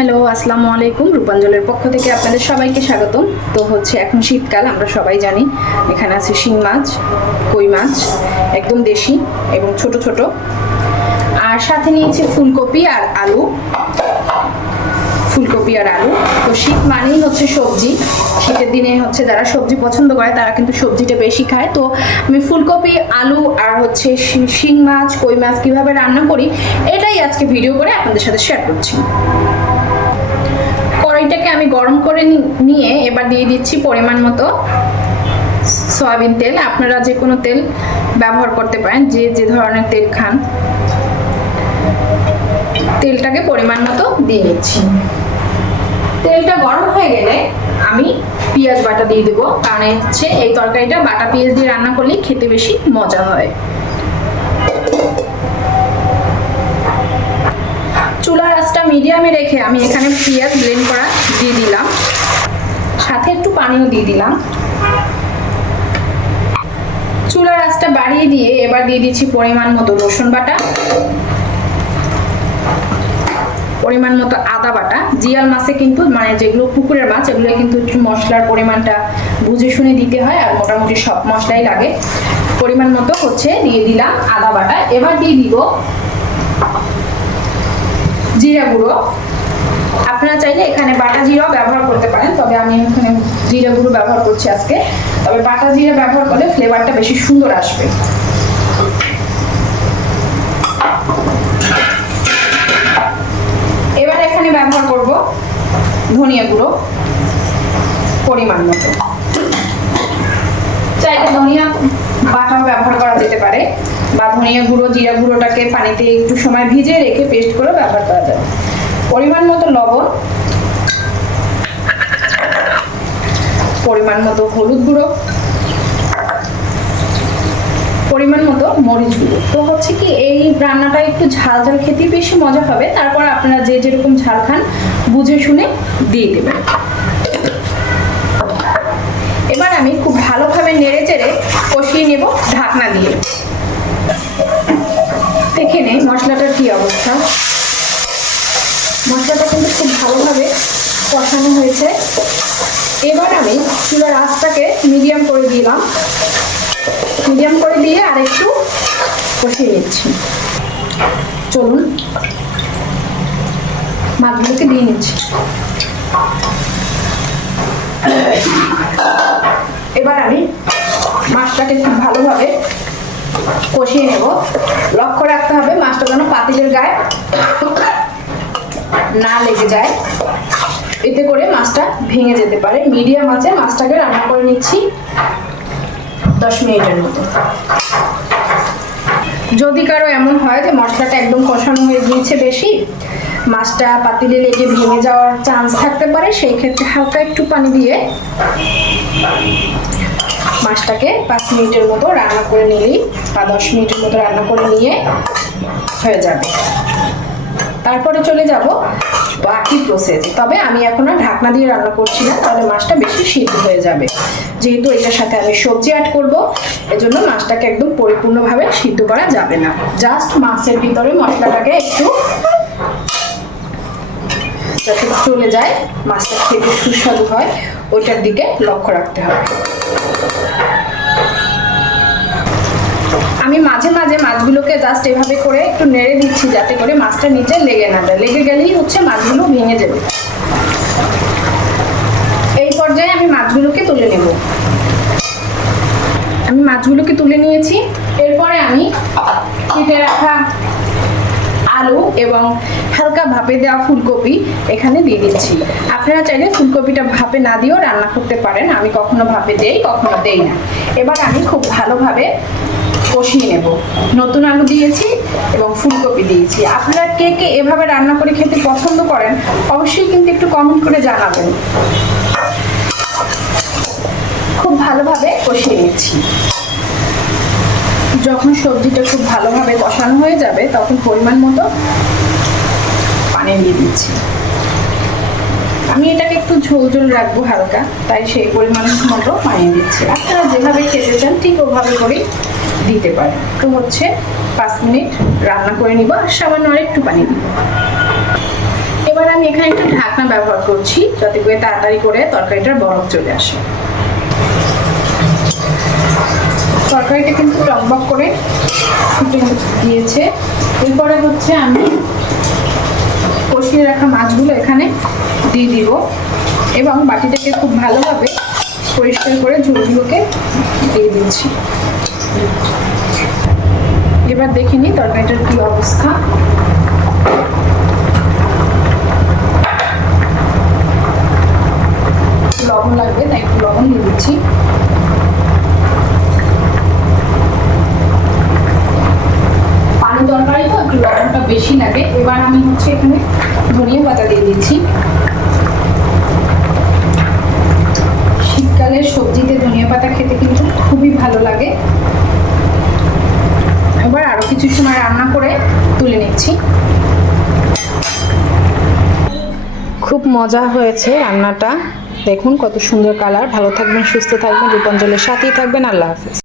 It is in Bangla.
হ্যালো, আসসালামু আলাইকুম। রূপাঞ্জলের পক্ষ থেকে আপনাদের সবাইকে স্বাগতম। তো হচ্ছে এখন শীতকাল, আমরা সবাই জানি। এখানে আছে শিং মাছ, কই মাছ, একদম দেশি এবং ছোট ছোট। আর সাথে নিয়েছি ফুলকপি আর আলু। ফুলকপি আর আলু। তো শীত মানেই হচ্ছে সবজি। শীতের দিনে হচ্ছে যারা সবজি পছন্দ করে, তারা কিন্তু সবজিটা বেশি খায়। তো আমি ফুলকপি, আলু আর হচ্ছে শি- মাছ, কই মাছ কীভাবে রান্না করি, এটাই আজকে ভিডিও করে আপনাদের সাথে শেয়ার করছি। কড়াইটাকে আমি গরম করে নিয়ে এবার দিয়ে দিচ্ছি পরিমাণ মতো সয়াবিন তেল। আপনারা যে কোনো তেল ব্যবহার করতে পারেন, যে যে ধরনের তেল খান। তেলটাকে পরিমাণ মতো দিয়ে নিচ্ছি তেলটা গরম হয়ে গেলে আমি পেঁয়াজ বাটা দিয়ে দেবো। কারণ হচ্ছে এই তরকারিটা বাটা পেঁয়াজ দিয়ে রান্না করলেই খেতে বেশি মজা হয় চুলার আঁচটা মিডিয়ামে রেখে আমি এখানে পেঁয়াজ ব্লেন্ড করা দিয়ে দিলাম। সাথে একটু পানিও দিয়ে দিলাম। চুলার আঁচটা বাড়িয়ে দিয়ে এবার দিয়ে দিচ্ছি পরিমাণ মতো রসুন বাটা, পরিমাণ মতো আদা বাটা। জিয়াল মাছে কিন্তু মানে যেগুলো পুকুরের মাছ এগুলো কিন্তু একটু মশলার পরিমাণটা বুঝে শুনে দিতে হয় আর মোটামুটি সব মশলাই লাগে। পরিমাণ মতো হচ্ছে দিয়ে দিলাম আদা বাটা। এবার দিয়ে দিব জিরা গুঁড়ো। আপনারা চাইলে এখানে বাটা জিরাও ব্যবহার করতে পারেন, তবে আমি এখানে জিরা গুঁড়ো ব্যবহার করছি আজকে। তবে বাটা জিরা ব্যবহার করলে ফ্লেভারটা বেশি সুন্দর আসবে। এবার এখানে ব্যবহার করব ধনিয়া গুঁড়ো, পরিমাণ মতো। চাইলে ধনিয়া বাটাও ব্যবহার করা যেতে পারে। বা ধনিয়া গুঁড়ো, জিরা গুঁড়োটাকে পানিতে একটু সময় ভিজিয়ে রেখে পেস্ট করে ব্যবহার করা যাবে পরিমাণ মতো লবণ, পরিমাণ মতো হলুদ গুঁড়ো, পরিমাণ মতো মরিচ গুঁড়ো। তো হচ্ছে কি, এই রান্নাটা একটু ঝাল ঝাল খেতে বেশি মজা হবে। তারপর আপনারা যে যেরকম ঝাল খান, বুঝে শুনে দিয়ে দেবেন এবার আমি খুব ভালোভাবে নেড়ে চেড়ে কষিয়ে নেব ঢাকনা দিয়ে দেখে নেই মশলাটার কি অবস্থা মশলাটা কিন্তু খুব ভালোভাবে কষানো হয়েছে। এবার আমি চুলার আঁচটাকে মিডিয়াম করে দিলাম। মিডিয়াম করে দিয়ে আর একটু কষিয়ে নিচ্ছি। চলুন। মাছগুলোকে দিয়ে নিচ্ছি। এবার আমি মাছটাকে খুব ভালোভাবে কষিয়ে নেব। লক্ষ্য রাখতে হবে মাছটা যেন পাতিলের গায়ে না লেগে যায়। এতে করে মাছটা ভেঙে যেতে পারে। মিডিয়াম আছে, মাছটাকে রান্না করে নিচ্ছি দশ মিনিটের মতো। যদি কারও এমন হয় যে মশলাটা একদম কষানো হয়ে গিয়েছে বেশি, মাছটা পাতিলে লেগে ভেঙে যাওয়ার চান্স থাকতে পারে, সেই ক্ষেত্রে হালকা একটু পানি দিয়ে মাছটাকে পাঁচ মিনিটের মতো রান্না করে নিলেই বা দশ মিনিটের মতো রান্না করে নিয়ে হয়ে যাবে। তারপরে চলে যাব বাকি প্রসেস তবে আমি এখন আর ঢাকনা দিয়ে রান্না করছি না, তাহলে মাছটা বেশি সিদ্ধ হয়ে যাবে। যেহেতু এটার সাথে আমি সবজি অ্যাড করব, এজন্য মাছটাকে একদম পরিপূর্ণভাবে সিদ্ধ করা যাবে না। জাস্ট মাছের ভিতরে মশলাটাকে একটু যাতে চলে যায়, মাছটা খেতে সুস্বাদু হয়, ওইটার দিকে লক্ষ্য রাখতে হবে। আমি মাঝে মাঝে মাছগুলোকে জাস্ট এভাবে করে একটু নেড়ে দিচ্ছি যাতে করে মাছটা নিচে লেগে না যায়। লেগে গেলেই হচ্ছে মাছগুলো ভেঙে যাবে। এই পর্যায়ে আমি মাছগুলোকে তুলে নেব। আমি মাছগুলোকে তুলে নিয়েছি। এরপরে আমি কেটে রাখা আলু এবং হালকা ভাপে দেওয়া ফুলকপি এখানে দিয়ে দিচ্ছি। আপনারা চাইলে ফুলকপিটা ভাপে না দিয়েও রান্না করতে পারেন। আমি কখনো ভাপে দেই, কখনো দেই না। এবার আমি খুব ভালোভাবে কষিয়ে নেব। নতুন আলু দিয়েছি এবং ফুলকপি দিয়েছি। আপনারা কে কে এভাবে রান্না করে খেতে পছন্দ করেন, অবশ্যই কিন্তু একটু কমেন্ট করে জানাবেন। খুব ভালোভাবে কষিয়ে নিচ্ছি। যখন সবজিটা খুব ভালোভাবে কষানো হয়ে যাবে, তখন পরিমাণ মতো পানি দিয়ে দিচ্ছি। আমি এটাকে একটু ঝোল ঝোল রাখব হালকা, তাই সেই পরিমাণ মতো পানি দিচ্ছি আপনারা যেভাবে খেতে চান, ঠিক ওভাবে করেই দিতে পারেন। তো হচ্ছে পাঁচ মিনিট রান্না করে নিব আর সামান্য আর একটু পানি দিব। এবার আমি এখানে একটু ঢাকনা ব্যবহার করছি, যাতে করে তাড়াতাড়ি করে তরকারিটার বরফ চলে আসে। তরকারিটা কিন্তু টকবক করে গিয়েছে। এরপরে হচ্ছে আমি কষিয়ে রাখা মাছগুলো এখানে দিয়ে দিব এবং বাটিটাকে খুব ভালোভাবে পরিষ্কার করে ঝোলগুলোকে দিয়ে দিচ্ছি। এবার দেখে নিই তরকারিটার কি অবস্থা। লবণ লাগবে, তাই একটু লবণ দিয়ে দিচ্ছি পানি তরকারি তো একটু লবণটা বেশি লাগে। এবার আমি হচ্ছে এখানে ধনিয়া পাতা দিয়ে দিচ্ছি। শীতকালের সবজিতে ধনিয়া পাতা খেতে কিন্তু খুবই ভালো লাগে। এবার আরও কিছু সময় রান্না করে তুলে নিচ্ছি। খুব মজা হয়েছে রান্নাটা। দেখুন কত সুন্দর কালার। ভালো থাকবেন, সুস্থ থাকবেন, রূপাঞ্জলের সাথেই থাকবেন। আল্লাহ হাফিজ।